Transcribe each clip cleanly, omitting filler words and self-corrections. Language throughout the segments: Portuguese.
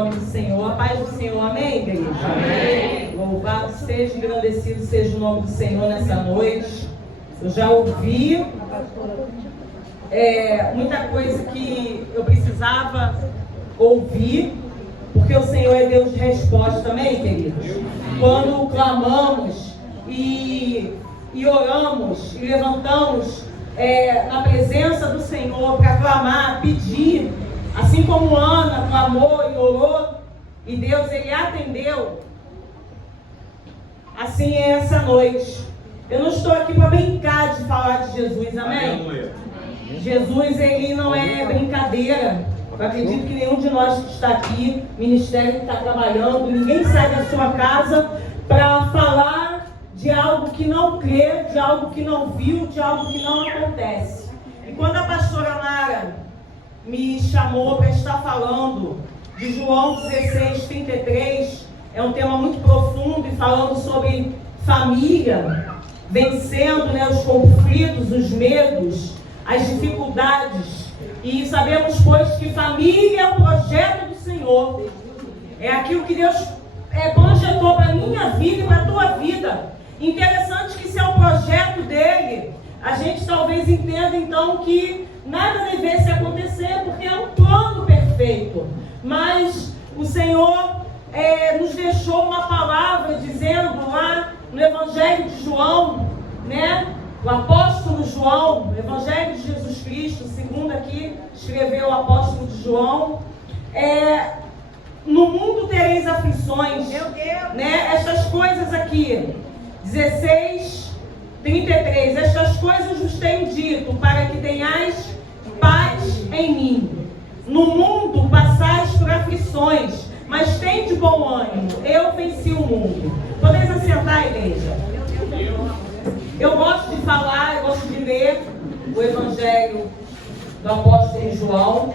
nome do Senhor. A paz do Senhor, amém, igreja? Amém. Louvado seja, engrandecido seja o nome do Senhor nessa noite. Eu já ouvi muita coisa que eu precisava ouvir, porque o Senhor é Deus de resposta, amém, queridos? Quando clamamos e oramos e levantamos na presença do Senhor para clamar, pedir, assim como Ana clamou e orou, e Deus, Ele atendeu. Assim é essa noite. Eu não estou aqui para brincar de falar de Jesus, amém? Jesus, Ele não é brincadeira. Eu acredito que nenhum de nós que está aqui, ministério que está trabalhando, ninguém sai da sua casa para falar de algo que não crê, de algo que não viu, de algo que não acontece. E quando a pastora Nara me chamou para estar falando de João 16:33, é um tema muito profundo e falando sobre família, vencendo os conflitos, os medos, as dificuldades. E sabemos, pois, que família é o projeto do Senhor. É aquilo que Deus projetou para a minha vida e para a tua vida. Interessante que se é o projeto dele, a gente talvez entenda então que nada devesse acontecer, porque é um plano perfeito. Mas o Senhor nos deixou uma palavra dizendo lá no Evangelho de João, o apóstolo João, Evangelho de Jesus Cristo, segundo aqui escreveu o apóstolo de João, no mundo tereis aflições, estas coisas aqui, 16:33, estas coisas vos tenho dito, para que tenhais paz em mim. No mundo passais por aflições, mas tende bom ânimo, eu venci o mundo. Podeis assentar, igreja? Eu gosto de falar, eu gosto de ler o Evangelho do apóstolo João,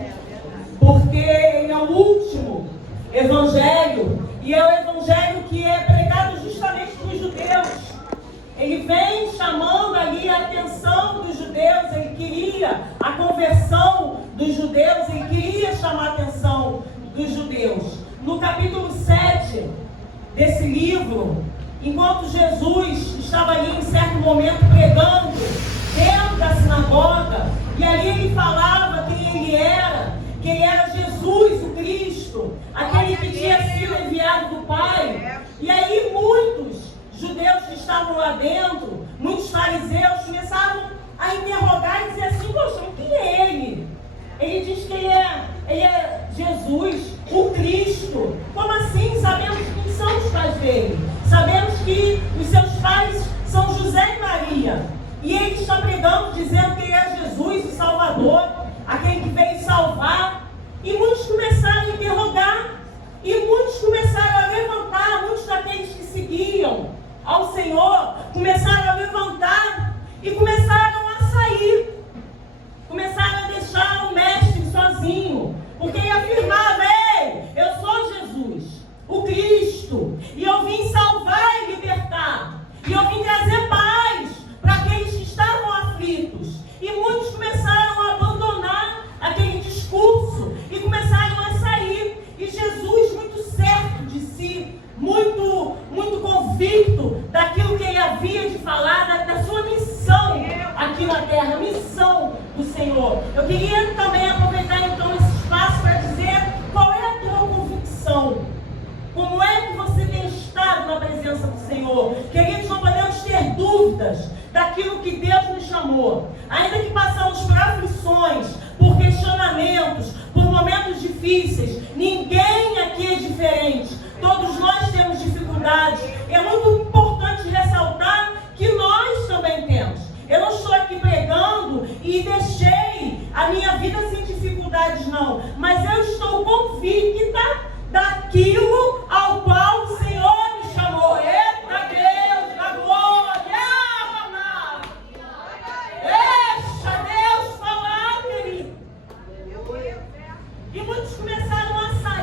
porque ele é o último Evangelho, e é o Evangelho que é pregado justamente para os judeus. Ele vem chamando ali a atenção dos judeus, ele queria a conversão dos judeus, ele queria chamar a atenção dos judeus. No capítulo 7 desse livro, enquanto Jesus estava ali em certo momento pregando dentro da sinagoga, e ali ele falava quem ele era, que ele era Jesus, o Cristo, aquele que tinha sido enviado do Pai. E aí muitos judeus que estavam lá dentro, muitos fariseus, começaram a interrogar e dizer assim: poxa, quem é ele? Ele diz que ele é Jesus, o Cristo. Como assim? Sabemos quem são os pais dele. Sabemos que os seus pais são José e Maria. E ele está pregando, dizendo que ele é Jesus, o Salvador, aquele que veio salvar. E muitos começaram a interrogar. E muitos começaram a levantar, muitos daqueles que seguiam ao Senhor, começaram a levantar e começaram a sair. Começaram a deixar o mestre sozinho. Porque ele afirmava: ei, eu sou Jesus, o Cristo, e eu vim salvar e libertar, e eu vim trazer paz para aqueles que estavam aflitos. E muitos começaram a abandonar aquele discurso e começaram a sair. E Jesus, muito certo de si, muito convicto daquilo que ele havia de falar, da sua missão aqui na terra, a missão do Senhor. Eu queria também aproveitar então esse espaço para dizer qual é a tua convicção. Como é que você tem estado na presença do Senhor? Queridos, não podemos ter dúvidas daquilo que Deus nos chamou. Ainda que passamos por aflições, por questionamentos, por momentos difíceis, ninguém aqui é diferente. Todos nós temos dificuldades. É muito importante ressaltar que nós também temos. Eu não estou aqui pregando e deixei a minha vida sem dificuldades, não. Mas eu estou convicta daquilo ao qual o Senhor me chamou. Eita Deus da glória! Deixa Deus falar, querido. E muitos começaram a sair.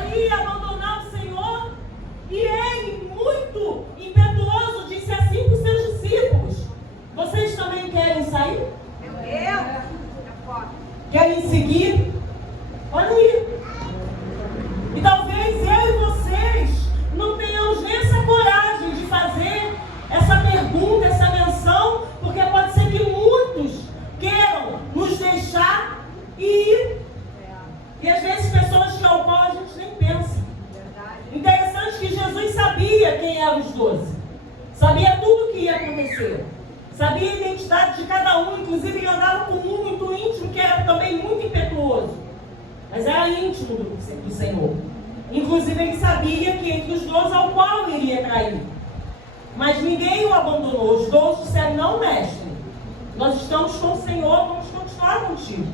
eram os 12. Sabia tudo o que ia acontecer. Sabia a identidade de cada um. Inclusive ele andava com um muito íntimo, que era também muito impetuoso. Mas era íntimo do Senhor. Inclusive ele sabia que entre os 12 ao qual ele iria trair. Mas ninguém o abandonou. Os 12 disseram: não, mestre, nós estamos com o Senhor, vamos continuar contigo.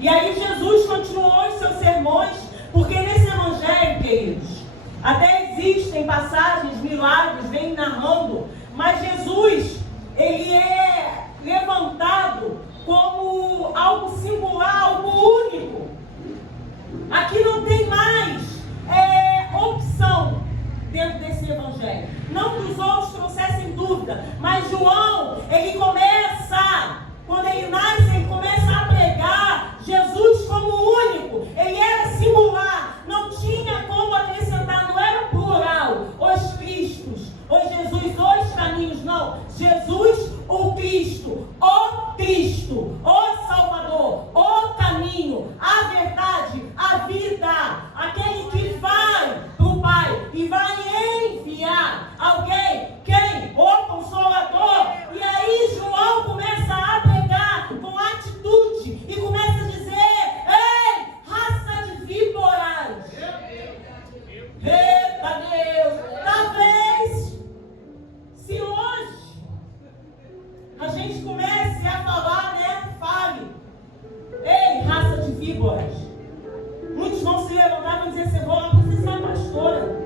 E aí Jesus continuou os seus sermões, porque nesse evangelho, queridos, até existem passagens, milagres, vem narrando, mas Jesus, ele é levantado como algo singular, algo único. Aqui não tem mais opção dentro desse evangelho. Não que os outros trouxessem dúvida, mas João, ele começa, quando ele nasce, ele começa a pregar Jesus como único. Ele era singular, não tinha como acrescentar, não era plural, os Cristos, os Jesus, os caminhos, não. Jesus, o Cristo, o Salvador, o caminho, a verdade, a vida, aquele que vai para o Pai e vai enviar alguém, quem? O Consolador. E aí João começa a pregar com atitude e começa a dizer: ei, raça de víboras. Eita Deus! Talvez, se hoje a gente comece a falar, né? Fale: ei, raça de víboras. Muitos vão se levantar e vão dizer assim: vou processar a pastora,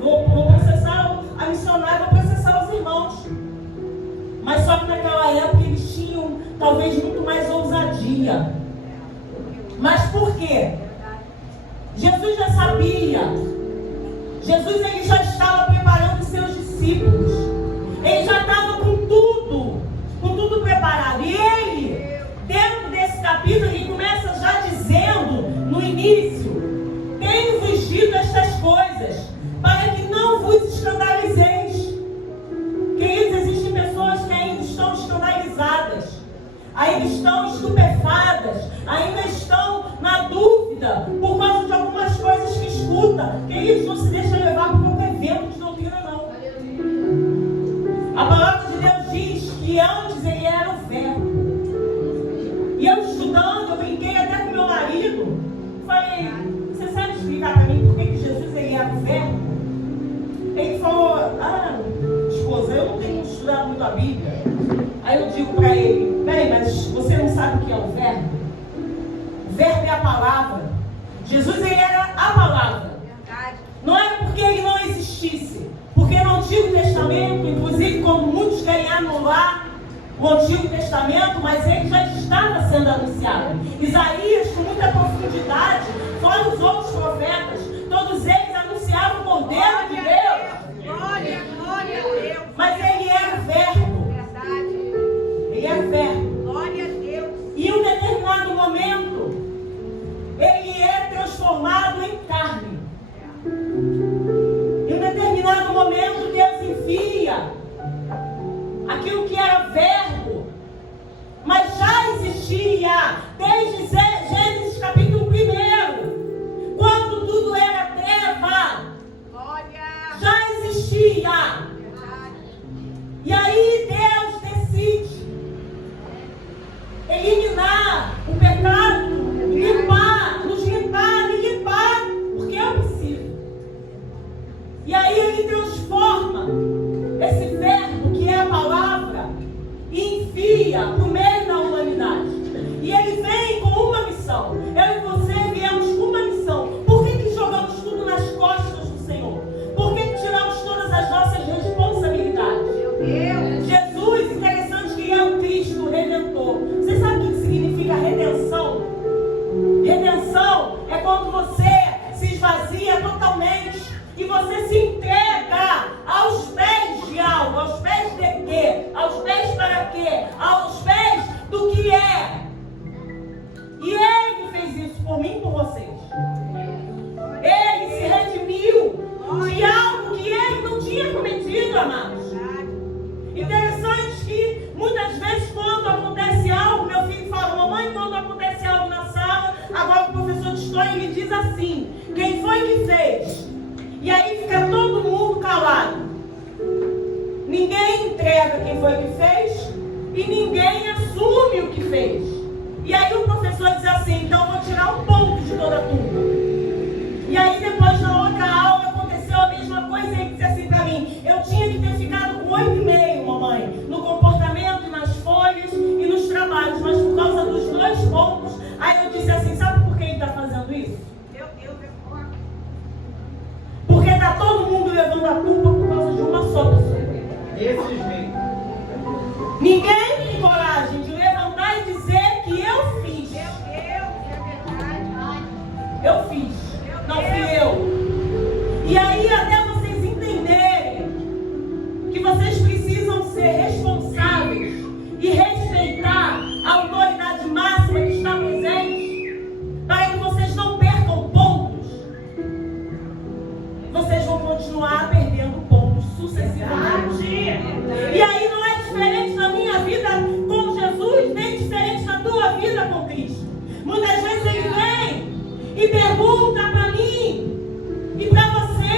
vou processar a missionária, vou processar os irmãos. Mas só que naquela época eles tinham talvez muito mais ousadia. Mas por quê? Jesus já sabia. Jesus ele já estava preparando os seus discípulos. Ele já estava com tudo preparado. E ele, dentro desse capítulo, ele começa já dizendo, no início: tenho-vos dito estas coisas, para que não vos escandalizeis. Queridos, existem pessoas que ainda estão escandalizadas, ainda estão estupefadas, ainda estão na dúvida, por causa de algumas coisas que escuta. Queridos, não se deixa levar por qualquer vento de doutrina, não. A palavra de Deus diz que antes ele era o verbo. E eu estudando, eu brinquei até com meu marido. Falei: você sabe explicar para mim por que Jesus ele era o verbo? Ele falou: esposa, eu não tenho estudado muito a Bíblia. Aí eu digo para ele: bem, mas você não sabe o que é o verbo? O verbo é a palavra. Jesus ele era a palavra. Não era porque ele não existisse. Porque no Antigo Testamento, inclusive quando muitos querem anular o Antigo Testamento, mas ele já estava sendo anunciado. Isaías, com muita profundidade, fora os outros profetas, todos eles anunciavam o Cordeiro de Deus. Glória a Deus. Mas ele era o verbo. Verdade. Ele era o verbo. Glória a Deus. E em um determinado momento, ele é transformado em carne. Em um determinado momento, Deus envia aquilo que era verbo, mas já existia desde Gênesis capítulo 1, quando tudo era treva. Glória. Já existia. Verdade. E aí Deus decide eliminar o pecado, nos limpar e limpar, porque eu preciso. E aí ele transforma esse verbo que é a palavra e envia para o meio da humanidade. E ele vem com uma missão. Eu e você viemos com uma missão. Por que jogamos tudo nas costas do Senhor? Por que tiramos todas as nossas responsabilidades? Meu Deus. Jesus, interessante que é o Cristo Redentor. Você sabe o que significa redenção? Redenção é quando você se esvazia totalmente e você se entrega aos pés de algo. Aos pés de quê? Aos pés para quê? Aos pés do que é. E Ele fez isso por mim e por vocês. Ele se redimiu de algo que Ele não tinha cometido, amados. Interessante que muitas vezes quando acontece algo, meu filho fala: mamãe, quando acontece algo na sala, agora o professor de história me diz assim: quem foi que fez? E aí fica todo mundo calado. ninguém entrega quem foi que fez e ninguém assume o que fez. E aí o professor diz assim, então eu vou tirar um ponto de toda a turma. E aí depois na outra aula aconteceu a mesma coisa e ele disse assim para mim, eu tinha que ter ficado com 8,5, mamãe, no comportamento, nas folhas e nos trabalhos, mas por causa dos 2 pontos, aí eu disse assim, sabe por que ele está fazendo isso? Meu Deus, é forte. Porque está todo mundo levando a culpa por causa de uma só pessoa. Desse jeito. Ninguém tem coragem de levantar e dizer que eu fiz. Meu Deus, é verdade. Eu fiz, não fui eu. E aí até vocês entenderem que vocês precisam ser responsáveis e respeitar a autoridade máxima que está presente, para que vocês não percam pontos, vocês vão continuar perdendo pontos sucessivamente. E aí não é diferente na minha vida com Jesus, nem diferente na tua vida com Cristo. Muitas vezes ele vem e pergunta para mim e para você,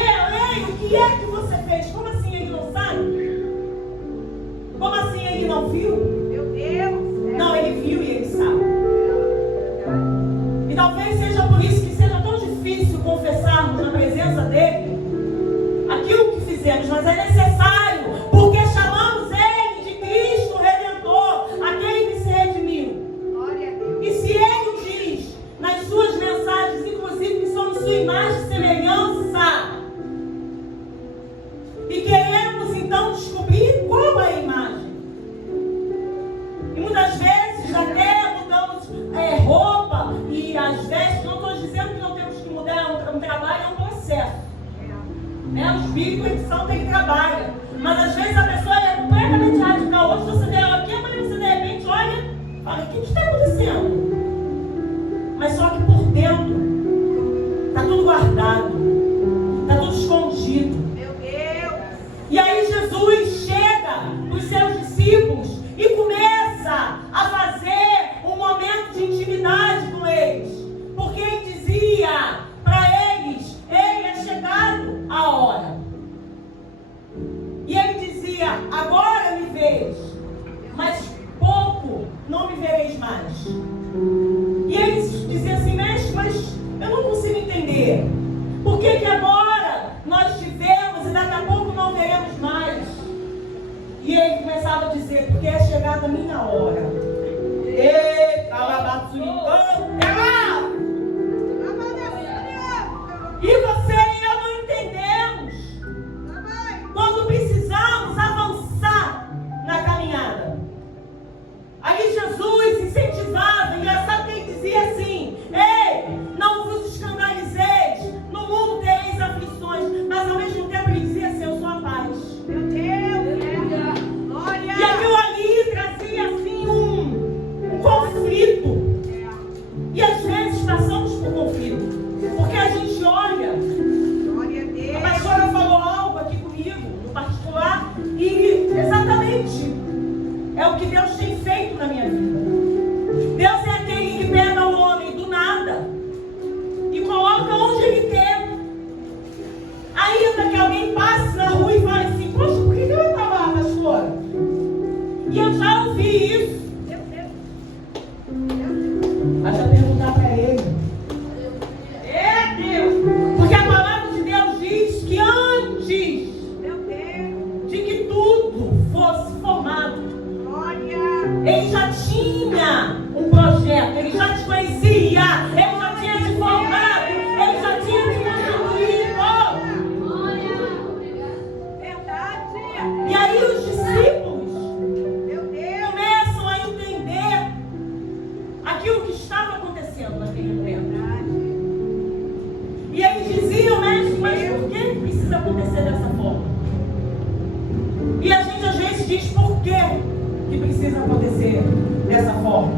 ei, o que é que você fez? Como assim ele não sabe? Como assim ele não viu? Meu Deus. Não, ele viu e ele sabe. E talvez seja por isso que seja tão difícil confessarmos na presença dele aquilo que fizemos, mas é necessário, porque chamamos ele de Cristo Redentor, aquele que se redimiu. Glória a Deus. E se ele diz nas suas mensagens, inclusive, que somos sua imagem e semelhança, e queremos então descobrir como é a imagem. E muitas vezes até mudamos roupa e as vestes. Não estou dizendo que não temos que mudar, um trabalho é um processo. O Espírito Santo ele trabalha. Mas às vezes a pessoa é completamente radical. Hoje você deu aqui, amanhã você de repente olha e fala, o que está acontecendo? Mas só que por dentro está tudo guardado, está tudo escondido. Meu Deus. E aí Jesus chega para os seus discípulos e começa a fazer um momento de intimidade com eles. Porque ele dizia para eles, ele é chegado a hora. E ele dizia, agora me vês, mas pouco não me vereis mais. E eles diziam assim, mestre, mas eu não consigo entender. Por que que agora nós te vemos e daqui a pouco não veremos mais? E ele começava a dizer, porque é chegada a minha hora. Eita, alabatsuritão, e você e eu não entendemos quando precisamos avançar na caminhada. Aí Jesus incentivava, engraçado que ele dizia assim, ei, não vos escandalizeis, no mundo tereis aflições, mas ao mesmo tempo ele dizia assim, eu sou a paz. Meu Deus. Glória. E aquilo ali trazia assim um conflito. E às vezes passamos por conflito, porque a gente olha, Glória a Deus. a pastora falou algo aqui comigo, no particular, e exatamente é o que Deus tem feito na minha vida. Deus é aquele que pega o homem do nada e coloca onde ele quer. Ainda que alguém passe na rua e fale assim, poxa, por que eu estava lá, pastora? E eu já ouvi isso. Meu Deus. Mas já perguntar para ele. É Deus. Porque a palavra de Deus diz que antes Meu Deus. de que tudo fosse formado, Glória. ele já tinha um projeto, ele já te conhecia, ele já tinha te formado, ele já tinha te constituído. Verdade. E aí os discípulos Meu Deus. começam a entender aquilo que estava acontecendo naquele momento. Verdade. E eles diziam, mestre, mas por que precisa acontecer dessa forma? E a gente às vezes diz por que precisa acontecer dessa forma.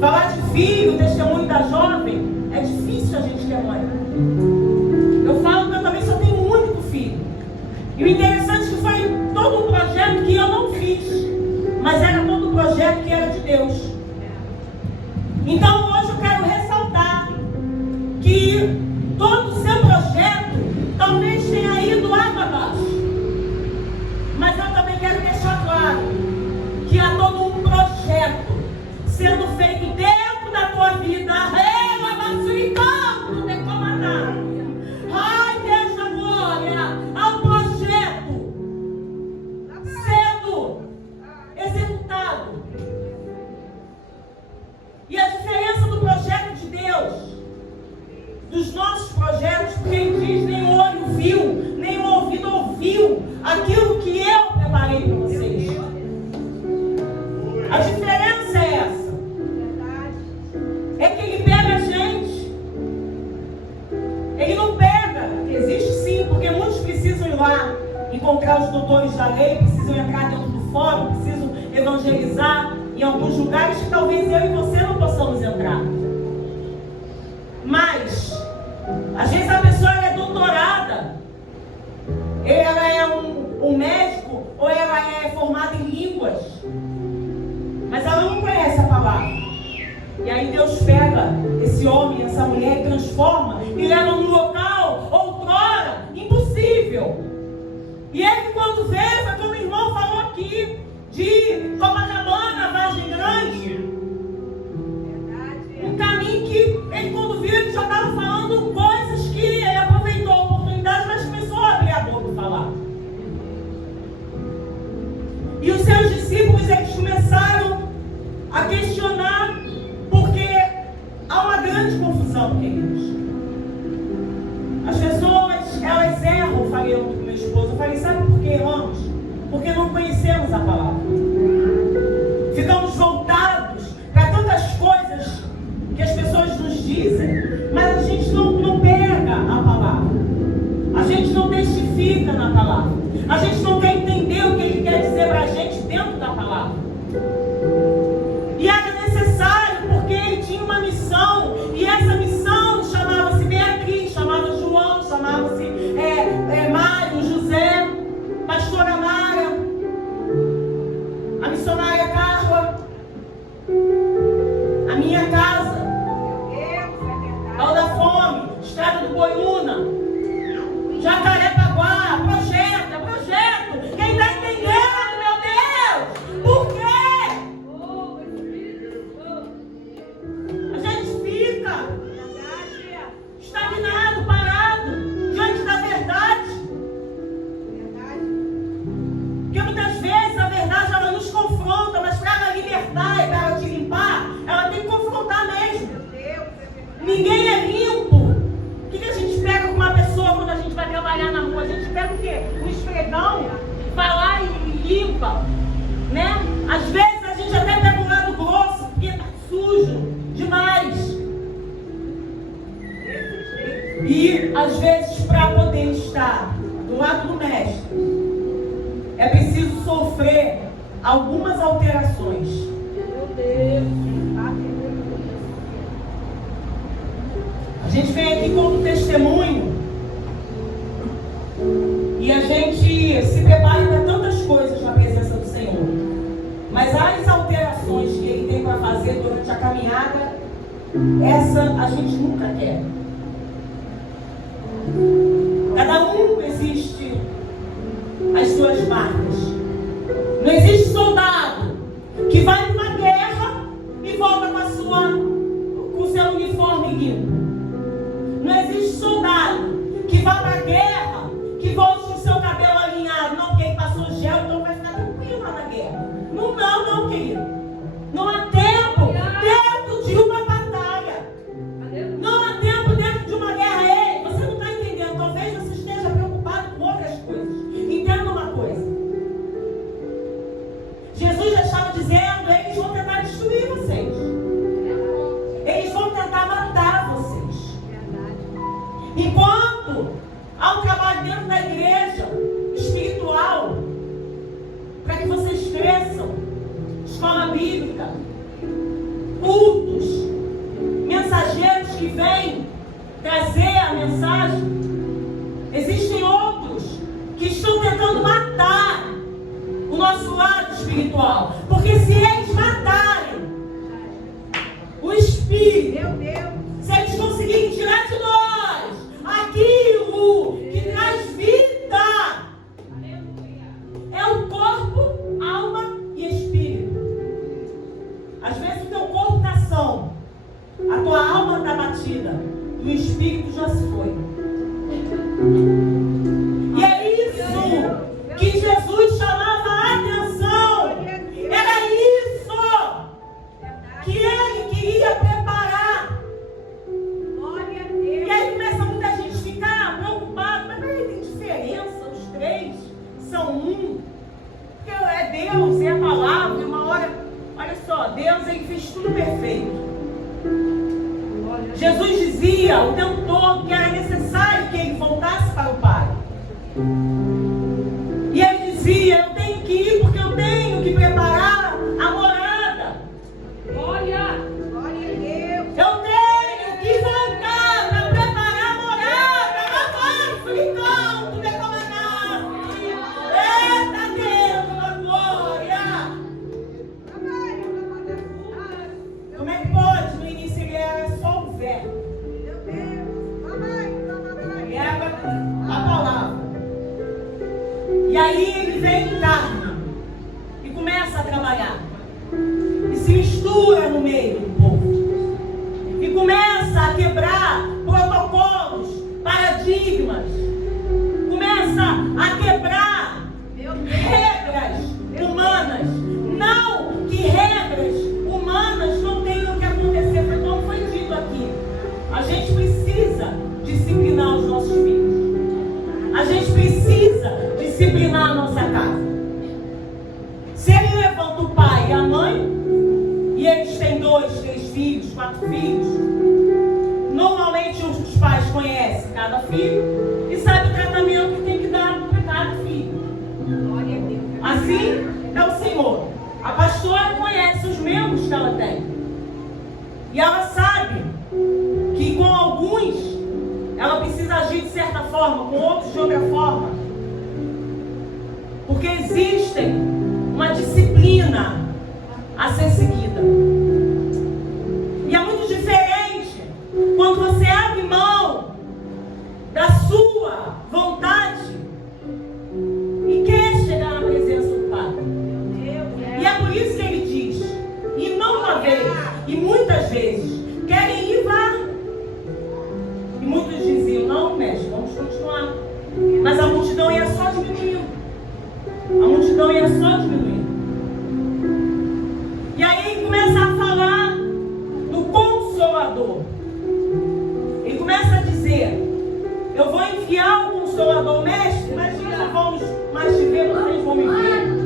Falar de filho, testemunho da jovem, é difícil a gente ter mãe. Eu falo que eu também só tenho um único filho. E o interessante é que foi todo um projeto que eu não fiz, mas era todo um projeto que era de Deus. Então hoje eu quero ressaltar que todo o seu projeto talvez tenha ido água abaixo, mas a não pega. Existe sim, porque muitos precisam ir lá encontrar os doutores da lei, precisam entrar dentro do fórum, precisam evangelizar em alguns lugares que talvez eu e você não possamos entrar. Mas, às vezes a pessoa é doutorada, ela é um médico ou ela é formada em línguas, mas ela não conhece a palavra. E aí Deus pega esse homem, essa mulher, transforma e leva num local outrora impossível. E ele, quando vê, foi como o irmão falou aqui, de Copacabana, Vargem Grande, um caminho que ele, quando viu, ele já estava falando coisas que ele aproveitou a oportunidade, mas começou a abrir a boca e falar. E os seus discípulos, eles começaram a questionar, porque há uma grande confusão, queridos. As pessoas, elas erram, eu falei com meu esposo. Eu falei, sabe por que erramos? Porque não conhecemos a palavra. Ficamos voltados para tantas coisas que as pessoas nos dizem, mas a gente não pega a palavra. A gente não testifica na palavra. A gente não quer entender o que ele quer dizer para a gente dentro da palavra. E era necessário, porque ele tinha uma missão, e essa missão chamava-se Beatriz, chamava João, chamava-se Mário, José, pastora Mara, a missionária Carla, a minha casa, Pau da Fome, Estrada do Boiúna, Jacarepaguá, projeto. Quem está entendendo, meu Deus? Por quê? A gente fica estagnado, parado, diante da verdade. Porque muitas vezes a verdade, ela nos confronta, mas para ela libertar e para ela te limpar, ela tem que confrontar mesmo. Ninguém é limpo. O que a gente pega com uma pessoa quando a gente vai trabalhar na rua? A gente pega o quê? Um esfregão, vai lá e limpa, né? Às vezes a gente até pega um lado grosso, porque tá sujo demais. E às vezes, para poder estar do lado do mestre, é preciso sofrer algumas alterações. Meu Deus. A gente vem aqui como testemunho e a gente se prepara para tantas coisas na presença do Senhor. Mas as alterações que Ele tem para fazer durante a caminhada, essa a gente nunca quer. Cada um existe as suas marcas. Não existe soldado que vai para uma guerra e volta com o seu uniforme limpo. Não existe soldado que vá para a guerra, que volte com o seu cabelo alinhado. Não, porque ele passou gel, então vai ficar tranquilo lá na guerra. Não, querido. Não há tempo dentro de uma batalha. Não há tempo dentro de uma guerra. Ei, você não está entendendo. Talvez você esteja preocupado com outras coisas. Entenda uma coisa. Jesus já estava dizendo, eles vão tentar destruir vocês. Eles vão tentar matar vocês. Enquanto há um trabalho dentro da igreja espiritual, para que vocês cresçam, escola bíblica, cultos, mensageiros que vêm trazer a mensagem, existem outros que estão tentando matar o nosso lado espiritual. Porque se eles matarem o espírito, meu Deus, se eles conseguirem tirar de nós aquilo que traz vida, é o corpo, alma e espírito. Às vezes o teu corpo está são, a tua alma está batida e o espírito já se foi. E é isso que Jesus chamava a atenção. E ele dizia: eu tenho que ir porque eu tenho que preparar a morada. Glória. Glória a Deus. Eu tenho que voltar para preparar a morada. Avanço e canto, decomandar-se. Eita Deus, da glória. Como é que pode? No início ele era só o verbo. Meu Deus. Ele era a palavra. E aí ele vem em carne e começa a trabalhar. E se mistura no meio do povo. E começa a quebrar protocolos, paradigmas. Começa a quebrar regras humanas. Não que regras humanas não tenham que acontecer, foi como foi dito aqui. A gente precisa disciplinar os nossos filhos. A gente precisa disciplinar a nossa casa. Se ele levanta o pai e a mãe, e eles têm 2, 3 filhos, 4 filhos, normalmente os pais conhecem cada filho e sabem o tratamento que tem que dar para cada filho. Glória a Deus. Assim é o Senhor. A pastora conhece os membros que ela tem. E ela sabe que com alguns ela precisa agir de certa forma, com outros de outra forma. Porque existe uma disciplina a ser seguida. E é muito diferente quando você abre mão da sua vontade e quer chegar na presença do Pai. E é por isso que ele diz, e não uma vez, e muitas vezes, querem ir lá. E muitos diziam: não, mestre, vamos continuar. Mas a multidão ia só diminuindo. A multidão ia só diminuindo. E aí ele começa a falar do Consolador. Ele começa a dizer: eu vou enviar o Consolador. Mestre, mas nós não vamos mais te ver, vocês vão me ver.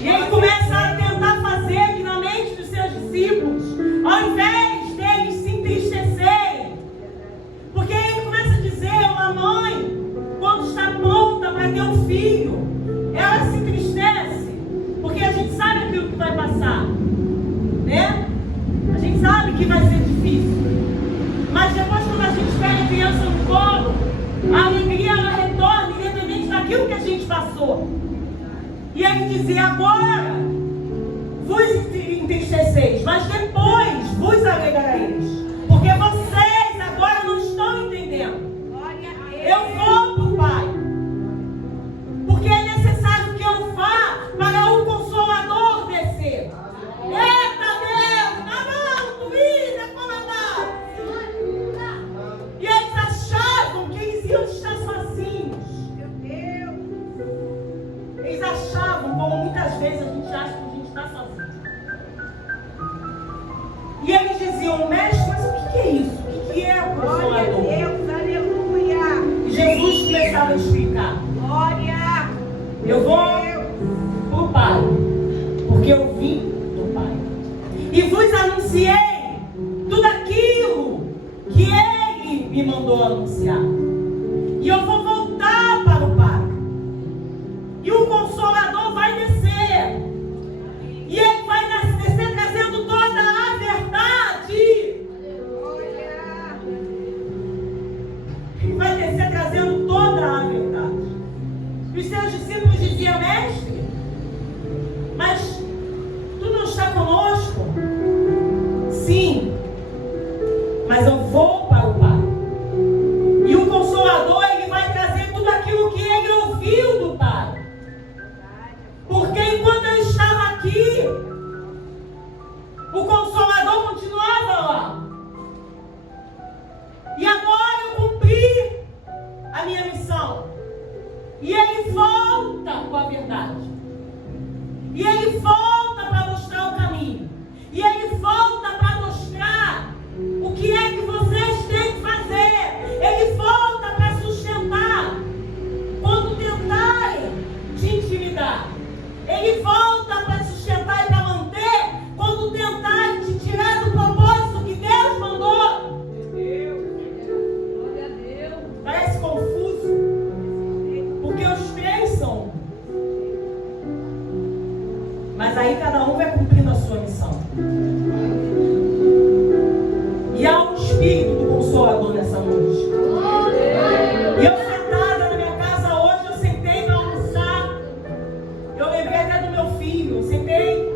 E ele começa a tentar fazer que na mente dos seus discípulos, ao invés deles se entristecerem, porque ele começa a dizer: uma mãe, quando está pronta para ter um filho, ela se entristece, porque a gente sabe aquilo que vai passar, né? A gente sabe que vai ser difícil, mas depois, quando a gente pega a criança no colo, a alegria ela retorna, independente daquilo que a gente passou. E ele dizia: agora vos entristeceis, mas depois vos alegrareis, porque vocês agora não estão entendendo. Glória a Deus. Eu vou para o Pai, porque é necessário que eu vá para o Consolador descer. Eita Deus, na mão do líder comandante. E eles achavam que eles iam estar sozinhos. Meu Deus. Eles achavam, como muitas vezes a gente acha que a gente está sozinho. E eles diziam: mestre, mas o que é isso? O que é o Glória a Consolador? Deus. Aleluia. E Jesus começava a explicar: Glória. eu vou para o Pai, porque eu vim do Pai. E vos anunciei tudo aquilo que Ele me mandou anunciar. E eu vou voltar para o Pai. E o Consolador vai descer. E Ele vai descer trazendo toda a verdade. Glória. Ele vai descer trazendo toda a verdade. E os seus discípulos diziam: mestre, mas tu não está conosco? Sim, mas eu vou para o Pai. E o Consolador, ele vai trazer tudo aquilo que ele ouviu do Pai. Porque enquanto eu estava aqui, o Consolador continuava lá. E agora eu cumpri a minha missão. E ele volta com a verdade. E ele volta para mostrar o caminho. E ele volta para mostrar o que é que vocês têm que fazer. Ele volta para sustentar quando tentarem te intimidar. Ele volta para sustentar e para manter quando tentarem te tirar do propósito que Deus mandou. Glória a Deus. Parece aí cada um vai cumprindo a sua missão. E há um Espírito do Consolador nessa noite. E eu sentada na minha casa hoje, eu sentei para almoçar. Eu lembrei até do meu filho. Eu sentei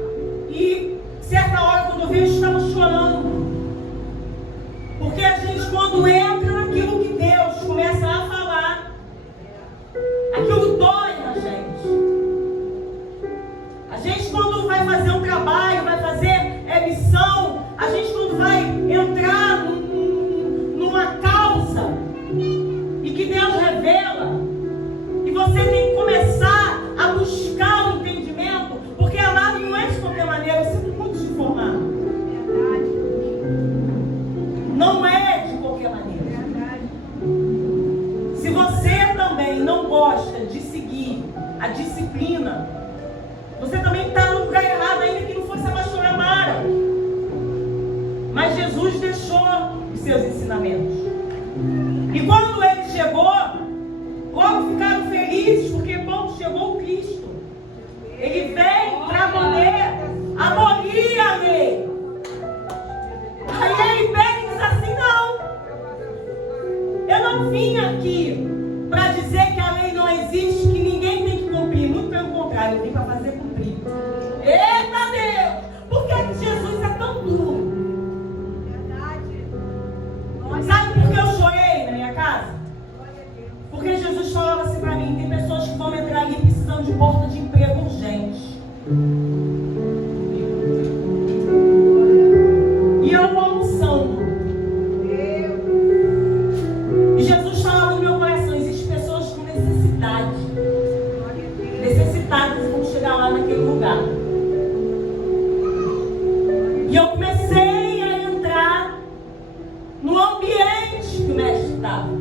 e certa hora quando eu vi, eu estava chorando. Porque a gente, quando entra naquilo que Deus começa a falar, aquilo dói na gente. A gente, quando vai fazer um trabalho, vai fazer missão, a gente, quando vai entrar numa causa e que Deus revela, e você tem que começar a buscar o entendimento, porque a lábia não é de qualquer maneira, eu sinto muito de formar. Não é de qualquer maneira. Se você também não gosta de seguir a disciplina, você também está no lugar errado, ainda que não fosse a pastora Mara. Mas Jesus deixou os seus ensinamentos. E quando ele chegou, logo ficaram felizes, porque quando chegou o Cristo, ele veio para poder abolir a lei. Aí ele pega e diz assim: não, eu não vim aqui para dizer que a lei não existe, que ninguém tem que cumprir. Muito pelo contrário, eu vim para fazer cumprir. Eita Deus! Por que Jesus é tão duro? Sabe por que eu chorei na minha casa? Porque Jesus falava assim para mim: tem pessoas que vão entrar ali precisando de porta de emprego urgente. E eu almoçando. E Jesus falava no meu coração: existem pessoas com necessidade. Necessitadas vão chegar lá naquele lugar. E eu comecei a entrar no ambiente que o mestre estava.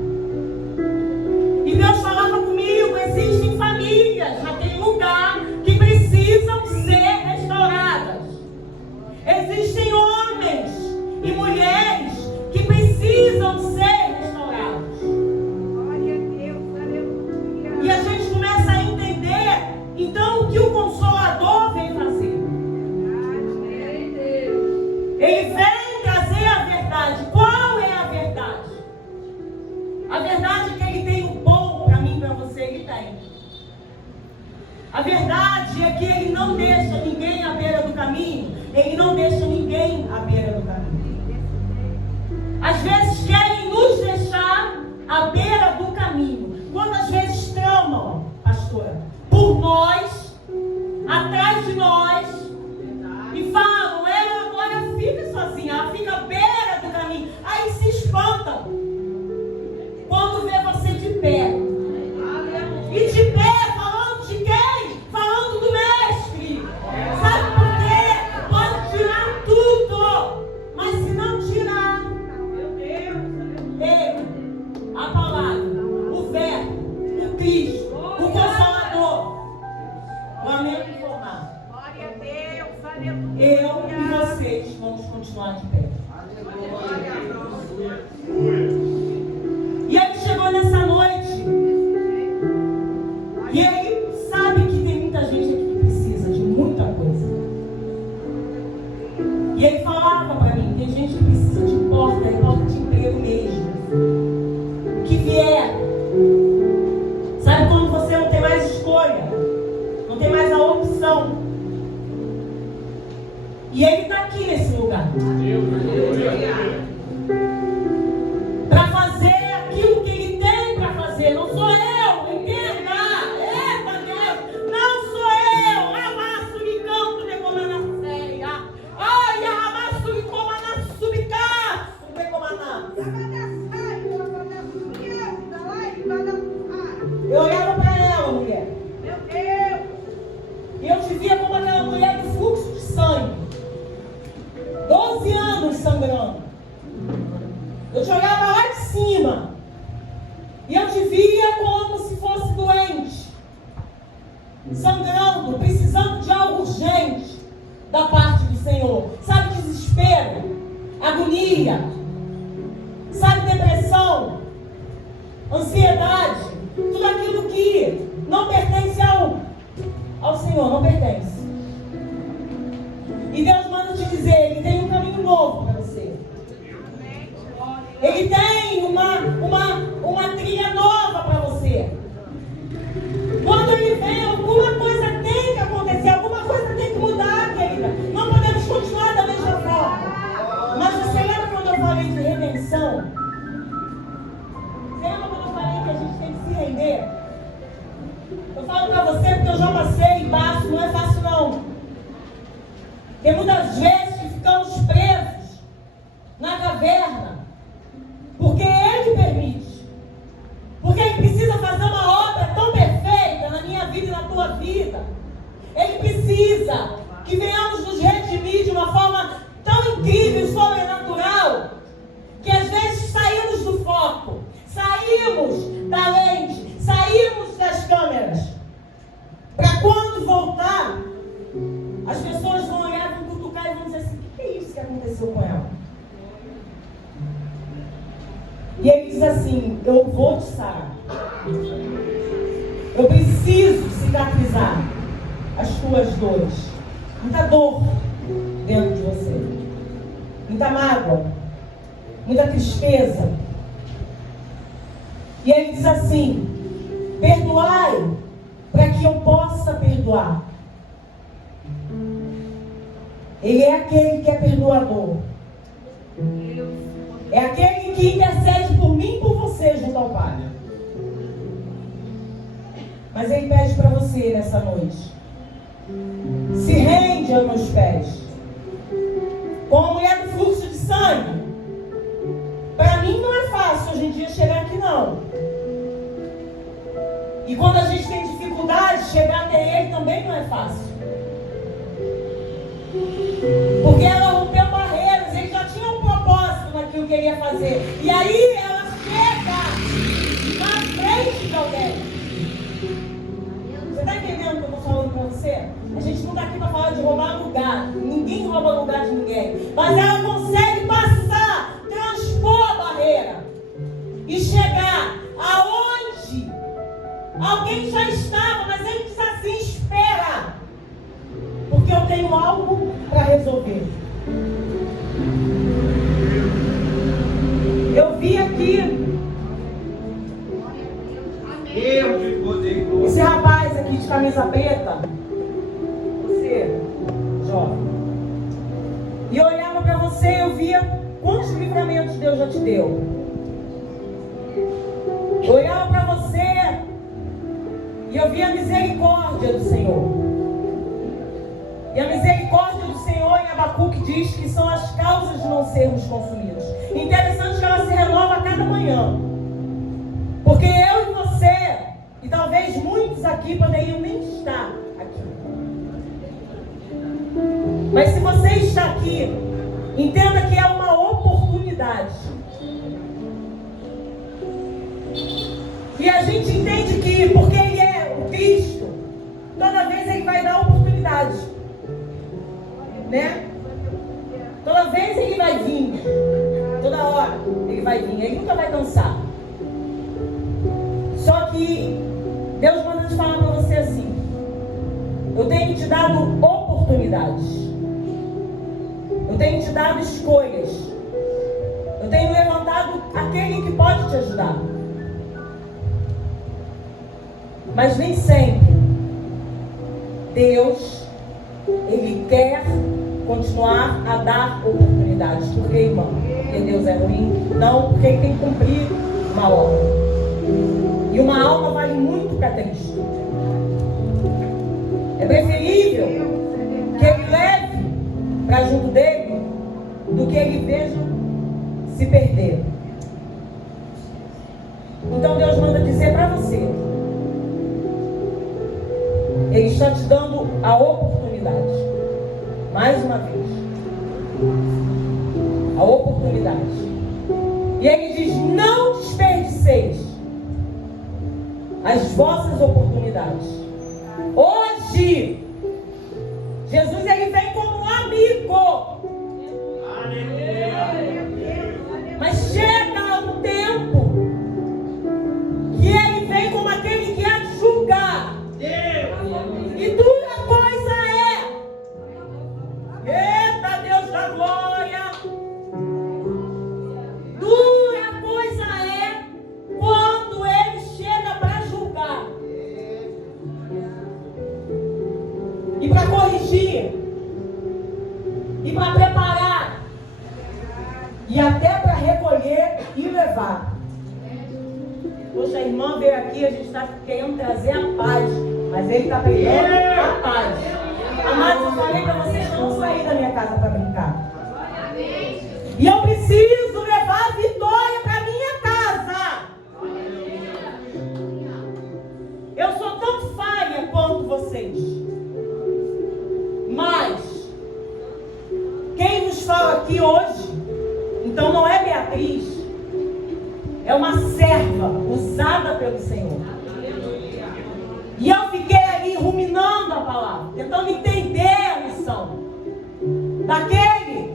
E Deus falava comigo: existem famílias naquele lugar que precisam ser restauradas. Existem homens e mulheres que precisam ser restaurados. E a gente começa a entender, então, o que o Consolador vem fazer. Ele vem trazer a verdade. Qual é a verdade? A verdade é que ele tem o bom para mim, para você, ele tem. A verdade é que ele não deixa ninguém à beira do caminho. Ele não deixa ninguém à beira do caminho. Às vezes querem nos deixar à beira do caminho. Quantas vezes tramam, pastora, por nós, atrás de nós, e falam: ela agora fica sozinha, ela fica à beira do caminho. Aí se espantam quando vê você de pé. E de pé, falando de quem? Falando do mestre. Sabe por quê? Pode tirar tudo, mas se não tirar ele, a palavra, o verbo, o Cristo, o Consolador, lamento informar, eu e vocês vamos continuar de pé. E ele chegou nessa noite, e ele sabe que tem muita gente aqui que precisa de muita coisa. E ele falava para mim: tem gente que precisa de porta de emprego mesmo. O que vier. Sabe quando você não tem mais escolha, não tem mais a opção? E ele está aqui nesse lugar para fazer aquilo que ele tem para fazer. Não sou eu, entenda. Eita Deus, não sou eu. Amasso de canto de como na ceia. Ai, amasso de como na subcar. Não tem como na. Eu olhava para ela, mulher. Meu Deus. E eu te via como aquela mulher de fluxo de sangue. 12 anos sangrando. Eu te olhava lá de cima. E eu te via como se fosse doente. Sangrando, precisando de algo urgente da parte do Senhor. Sabe, desespero, agonia. Sabe, depressão, ansiedade. Tudo aquilo que não pertence ao Senhor, não pertence. E Deus manda te dizer, Ele tem um caminho novo para você. Ele tem uma trilha nova para você. Quando Ele vem, alguma coisa tem que acontecer, alguma coisa tem que mudar, querida. Não podemos continuar da mesma forma. Mas você lembra quando eu falei de redenção? Você lembra quando eu falei que a gente tem que se render? Eu falo para você porque eu já passei e passo, não é fácil não. Tem muitas vezes que ficamos presos na caverna, porque Ele permite. Porque Ele precisa fazer uma obra tão perfeita na minha vida e na tua vida. Ele precisa que venhamos nos redimir de uma forma tão incrível e sobrenatural, que às vezes saímos do foco, saímos da lente, saímos das câmeras. Para quando voltar, as pessoas vão olhar, vão cutucar e vão dizer assim: o que é isso que aconteceu com ela? E Ele diz assim: eu vou te sarar. Eu preciso cicatrizar as tuas dores. Muita dor dentro de você, muita mágoa, muita tristeza. E Ele diz assim: perdoai para que eu possa perdoar. Ele é aquele que é perdoador. É aquele que intercede por mim e por você junto ao Pai. Mas Ele pede para você nessa noite: se rende aos meus pés. Como a mulher do fluxo de sangue. Para mim não é fácil hoje em dia chegar aqui não. E quando a gente tem dificuldade, chegar até Ele também não é fácil. Porque ela rompeu barreiras, Ele já tinha um propósito naquilo que Ele ia fazer. E aí ela chega na frente de alguém. Você está entendendo o que eu estou falando para você? A gente não está aqui para falar de roubar lugar. Ninguém rouba lugar de ninguém. Mas ela consegue passar, transpor a barreira e chegar aonde alguém já estava, mas Ele diz assim: espera, porque eu tenho algo para resolver. Eu vi aqui esse rapaz aqui de camisa preta, você, jovem, e eu olhava para você e eu via quantos livramentos Deus já te deu. Eu olhava para você e eu via a misericórdia do Senhor. E a misericórdia do Senhor em Abacuque diz que são as causas de não sermos consumidos. Interessante que ela se renova a cada manhã. Porque eu e você, e talvez muitos aqui poderiam nem estar aqui. Mas se você está aqui, entenda que é uma oportunidade. E a gente entende que, porque Ele é o Cristo, toda vez Ele vai dar oportunidade. Né? Toda vez Ele vai vir. Toda hora Ele vai vir. Ele nunca vai cansar. Só que Deus manda te falar para você assim: eu tenho te dado oportunidades. Eu tenho te dado escolhas. Eu tenho levantado aquele que pode te ajudar. Mas nem sempre Deus, Ele quer continuar a dar oportunidades. Por que, irmão? Porque Deus é ruim? Não, porque Ele tem que cumprir uma obra. E uma alma vale muito que a Cristo. É preferível que Ele leve para junto dele do que Ele veja se perder. Então Deus manda dizer para você: Ele está te dando a oportunidade. Mais uma vez. A oportunidade. E Ele diz: não desperdiceis as vossas oportunidades. Hoje, Jesus, Ele vem como um amigo. Mas chega um tempo que Ele vem como aquele que há de julgar. E dura coisa Poxa, a irmã veio aqui, a gente está querendo trazer a paz, mas ele está pregando a paz. Amados, eu falei para vocês que eu não saí da minha casa para brincar. E eu preciso levar a vitória para minha casa. Eu sou tão falha quanto vocês. Mas quem nos fala aqui hoje, então não é Beatriz, é uma serva usada pelo Senhor. E eu fiquei ali ruminando a palavra, tentando entender a missão daquele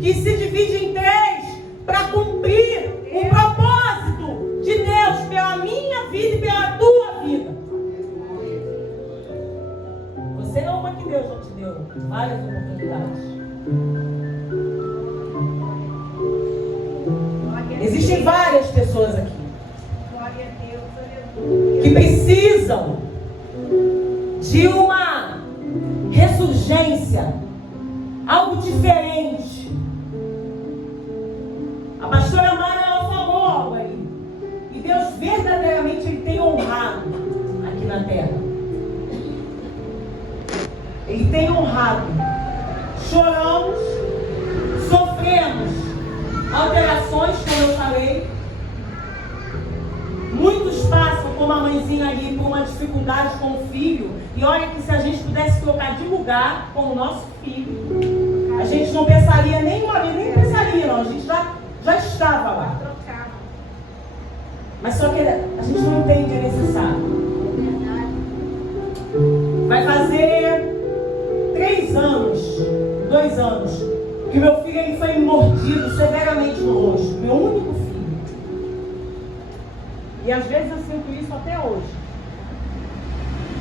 que se divide em três para cumprir o propósito de Deus pela minha vida e pela tua vida. Você é uma que Deus já te deu várias oportunidades. Existem várias pessoas aqui que precisam de uma ressurgência, algo diferente. A pastora Mara, ela falou algo aí. E Deus verdadeiramente Ele tem honrado aqui na terra. Ele tem honrado. Choramos, sofremos alterações, como eu falei. Muitos passam como a mãezinha ali por uma dificuldade com o filho. E olha que se a gente pudesse trocar de lugar com o nosso filho, a gente não pensaria nem uma vez, nem pensaria não, a gente já estava lá. Mas só que a gente não entende, é necessário. Vai fazer 2 anos, que meu filho ele foi mordido severamente no rosto, meu único filho. E às vezes eu sinto isso até hoje.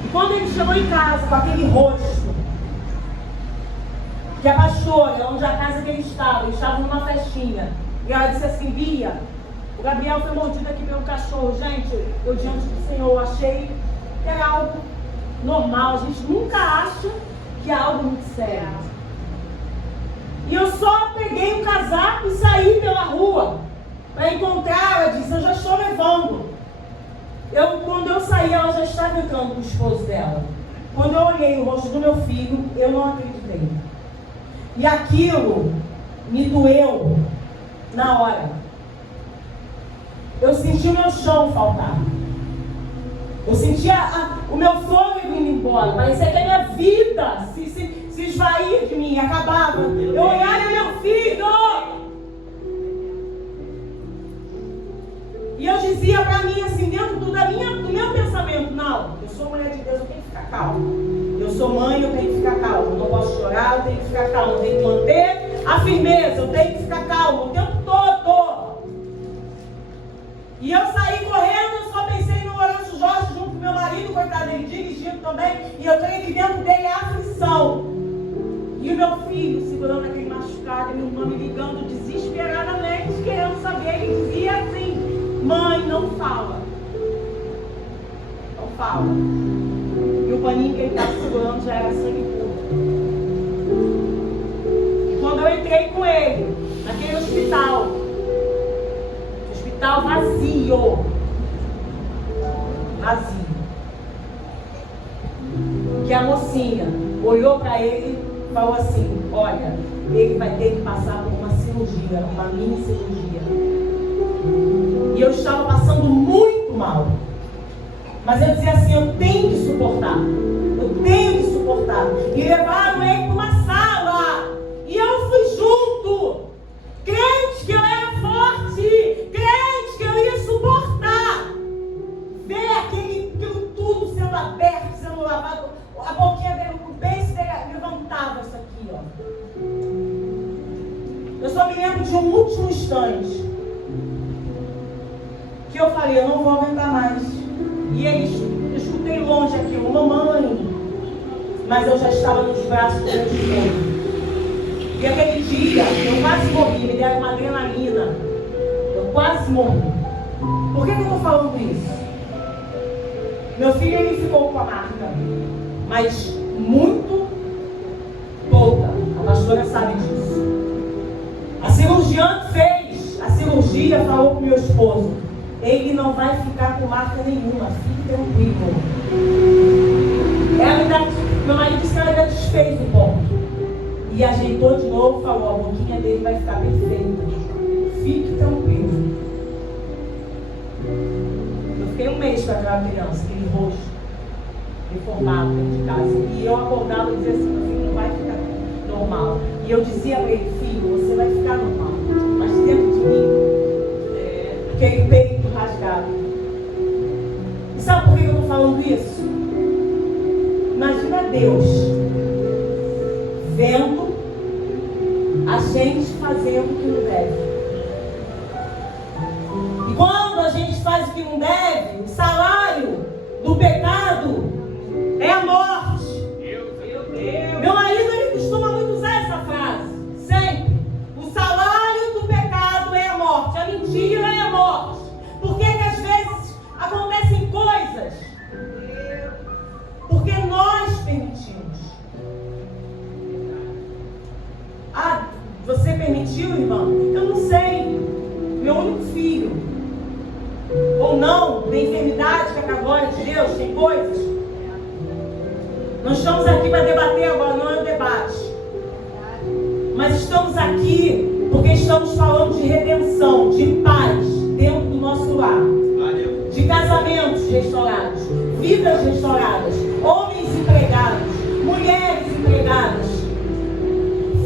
E quando ele chegou em casa com aquele rosto, que a pastora, onde a casa que ele estava numa festinha, e ela disse assim: Bia, o Gabriel foi mordido aqui pelo cachorro. Gente, eu diante do Senhor achei que era algo normal. A gente nunca acha que é algo muito sério. E eu só peguei o casaco e saí pela rua para encontrar. Ela disse: eu já estou levando. Quando eu saí, ela já estava entrando com o esposo dela. Quando eu olhei o rosto do meu filho, eu não acreditei. E aquilo me doeu na hora. Eu senti o meu chão faltar. Eu senti o meu fôlego indo embora. Parecia que a minha vida se esvaía de mim, acabava. Eu olhava meu filho. E eu dizia para mim assim, dentro do meu pensamento: não, eu sou mulher de Deus, eu tenho que ficar calma. Eu sou mãe, eu tenho que ficar calma. Eu não posso chorar, eu tenho que ficar calma. Eu tenho que manter a firmeza, eu tenho que ficar calma o tempo todo. E eu saí correndo, eu só pensei no Lourenço Jorge junto com meu marido, coitado, ele dirigindo também. E eu creio que dentro dele a aflição. E o meu filho segurando aquele machucado, e minha irmã me ligando desesperadamente, querendo saber. Ele dizia assim: mãe, não fala. Não fala. E o paninho que ele estava segurando já era sangue puro. E quando eu entrei com ele naquele hospital vazio. Que a mocinha olhou para ele e falou assim: olha, ele vai ter que passar por uma cirurgia, uma mini cirurgia. E eu estava passando muito mal. Mas eu dizia assim: eu tenho que suportar. Eu tenho que suportar. E levaram ele para uma sala. E eu fui junto. Crente que eu era forte. Crente que eu ia suportar. Ver aquilo tudo sendo aberto, sendo lavado. A boquinha dele, o beijo dele levantava isso aqui, ó. Eu só me lembro de um último instante que eu falei: eu não vou aguentar mais. E eu escutei longe aquilo: mamãe. Mas eu já estava nos braços do meu esposo. E aquele dia eu quase morri, me deram uma adrenalina. Eu quase morri. Por que eu estou falando isso? Meu filho, ele ficou com a marca, mas muito pouca. A pastora sabe disso. A cirurgiã fez a cirurgia, falou com meu esposo: ele não vai ficar com marca nenhuma. Fique tranquilo. Meu marido disse que ela ainda desfez o ponto. E ajeitou de novo, falou, a boquinha dele vai ficar perfeita. Fique tranquilo. Eu fiquei um mês com aquela criança, aquele rosto deformado dentro de casa. E eu acordava e dizia assim, meu filho não vai ficar normal. E eu dizia para ele, filho, você vai ficar normal. Mas dentro de mim, aquele peito rasgado. E sabe por que eu estou falando isso? Imagina Deus vendo a gente fazendo o que não deve. E quando a gente faz o que não deve, o salário do pecado é a morte. Meu marido, ele costuma muito usar essa frase, sempre. O salário do pecado é a morte, a mentira é a morte. Por que às vezes acontecem coisas? Porque nós permitimos. Ah, você permitiu, irmão? Eu não sei. Meu único filho. Ou não, tem enfermidade que acabou de Deus, tem coisas. Nós estamos aqui para debater agora, não é um debate. Mas estamos aqui porque estamos falando de redenção, de paz dentro do nosso lar. De casamentos restaurados, vidas restauradas, homens empregados, mulheres empregadas,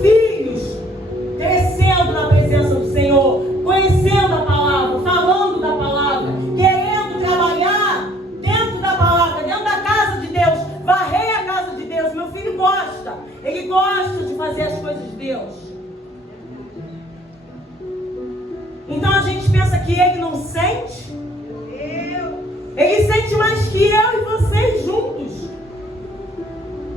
filhos crescendo na presença do Senhor, conhecendo a palavra, falando da palavra, querendo trabalhar dentro da palavra, dentro da casa de Deus, varrer a casa de Deus. Meu filho gosta, ele gosta de fazer as coisas de Deus. Então a gente pensa que ele não sente. Ele sente mais que eu e vocês juntos.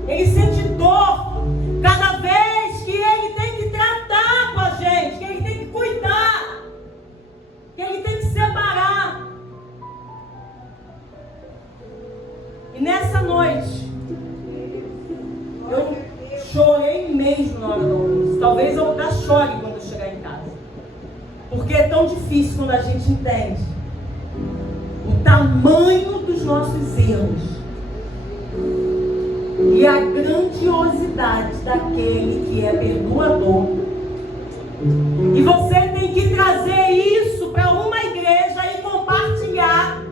Ele sente dor cada vez que ele tem que tratar com a gente, que ele tem que cuidar, que ele tem que separar. E nessa noite, eu chorei mesmo na hora do almoço. Talvez eu ainda chore quando eu chegar em casa. Porque é tão difícil quando a gente entende o tamanho dos nossos erros e a grandiosidade daquele que é perdoador. E você tem que trazer isso para uma igreja e compartilhar,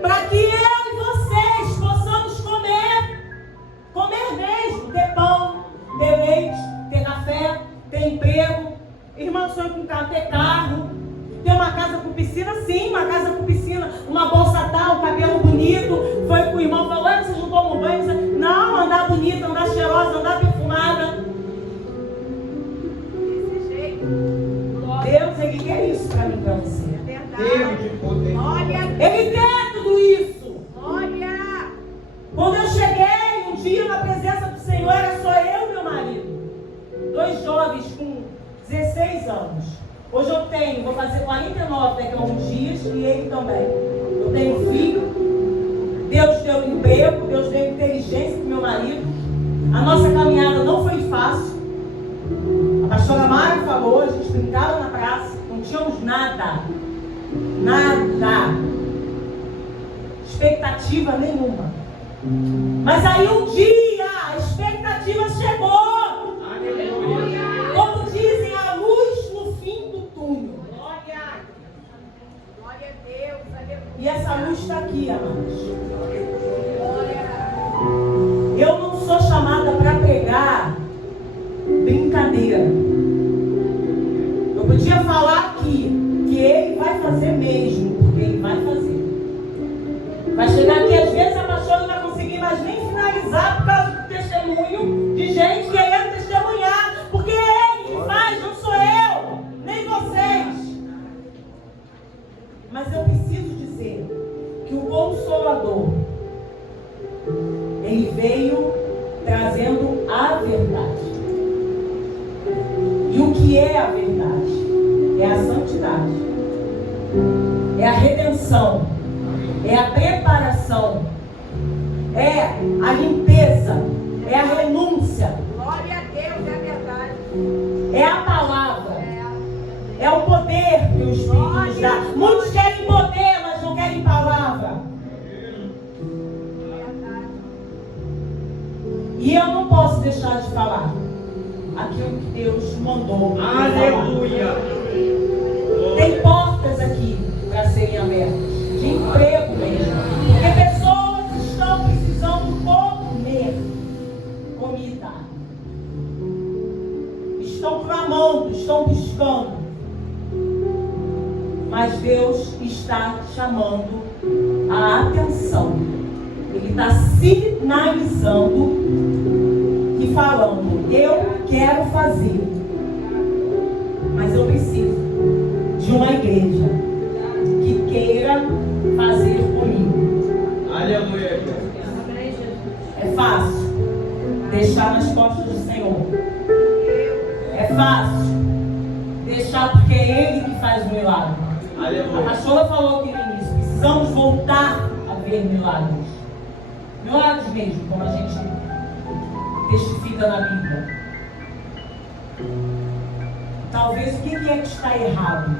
para que eu e vocês possamos comer mesmo, ter pão, ter leite, ter café, ter emprego. Irmão, sonho com carro, ter carro. Ter uma casa com piscina, sim, uma casa com piscina, uma bolsa tal, cabelo bonito. Foi com o irmão, falou, vocês não tomam banho? Não, andar bonita, andar cheirosa, andar perfumada. Desse jeito. Deus, Ele quer isso para mim, para você. É verdade. Olha. Ele quer tudo isso. Olha. Quando eu cheguei um dia na presença do Senhor, era só eu e meu marido. 2 jovens com 16 anos. Hoje eu vou fazer 49 daqui a alguns dias, e ele também. Eu tenho filho, Deus deu emprego, Deus deu inteligência para o meu marido. A nossa caminhada não foi fácil. A pastora Mari falou, a gente brincava na praça, não tínhamos nada. Nada. Expectativa nenhuma. Mas aí um dia a expectativa chegou. Como dizem, a luz no fim do túnel. Glória a Deus. Aleluia. E essa luz está aqui, amados. Eu não sou chamada para pregar brincadeira. Eu podia falar aqui que ele vai fazer mesmo, porque ele vai fazer. Vai chegar aqui, às vezes a pastora não vai conseguir mais nem finalizar por causa do testemunho de gente querendo testemunhar, porque é ele que faz, não sou eu, nem vocês. Mas eu preciso dizer que o Consolador, ele veio trazendo a verdade. E o que é a verdade? É a santidade, é a redenção, é a preparação, é a limpeza, é a renúncia. Glória a Deus, é verdade. É a palavra, é o poder que o Espírito nos dá. Muitos Deus está chamando a atenção. Ele está sinalizando e falando: eu quero fazer, mas eu preciso de uma igreja que queira fazer comigo. Aleluia. É fácil deixar nas costas do Senhor. É fácil deixar porque é Ele que faz o milagre. Aleluia. A pastora falou aqui no início: precisamos voltar a ver milagres. Milagres mesmo, como a gente testifica na Bíblia. Talvez o que é que está errado?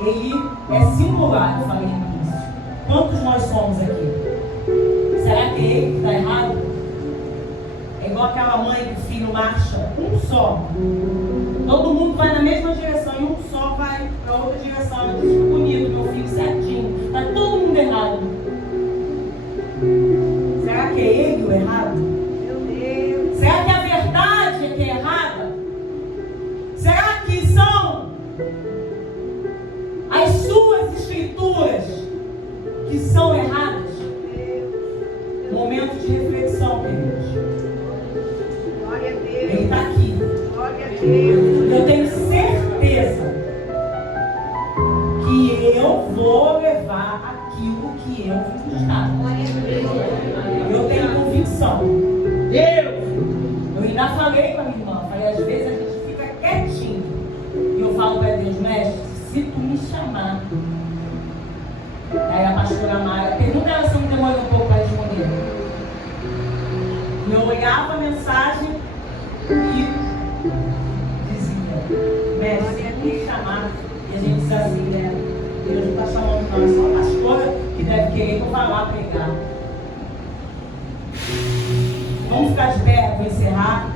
Ele é singular, eu falei no início. Quantos nós somos aqui? Será que é ele que está errado? É igual aquela mãe que o filho marcha um só. Todo mundo vai na mesma direção e um só vai para outra direção. Ela diz: que bonito, meu filho certinho. Está todo mundo errado. Será que é ele o errado? Meu Deus. Será que a verdade é que é errada? Será que são as suas escrituras que são erradas? Momento de reflexão, queridos. Glória a Ele Deus. está aqui. Glória a Deus. Eu tenho certeza que eu vou levar aquilo que eu vim buscar. Eu tenho convicção. Eu ainda falei com a minha irmã, falei: às vezes a gente fica quietinho. E eu falo para Deus: mestre, se tu me chamar. Aí a pastora Mara, pergunta ela se eu me demoro um pouco para responder. E eu olhava a mensagem e dizia: mestre, se tu me chamar. E a gente diz assim, né? Deus não está chamando nós, só a pastora que deve querer que eu vá lá pregar. Vamos ficar de pé para encerrar.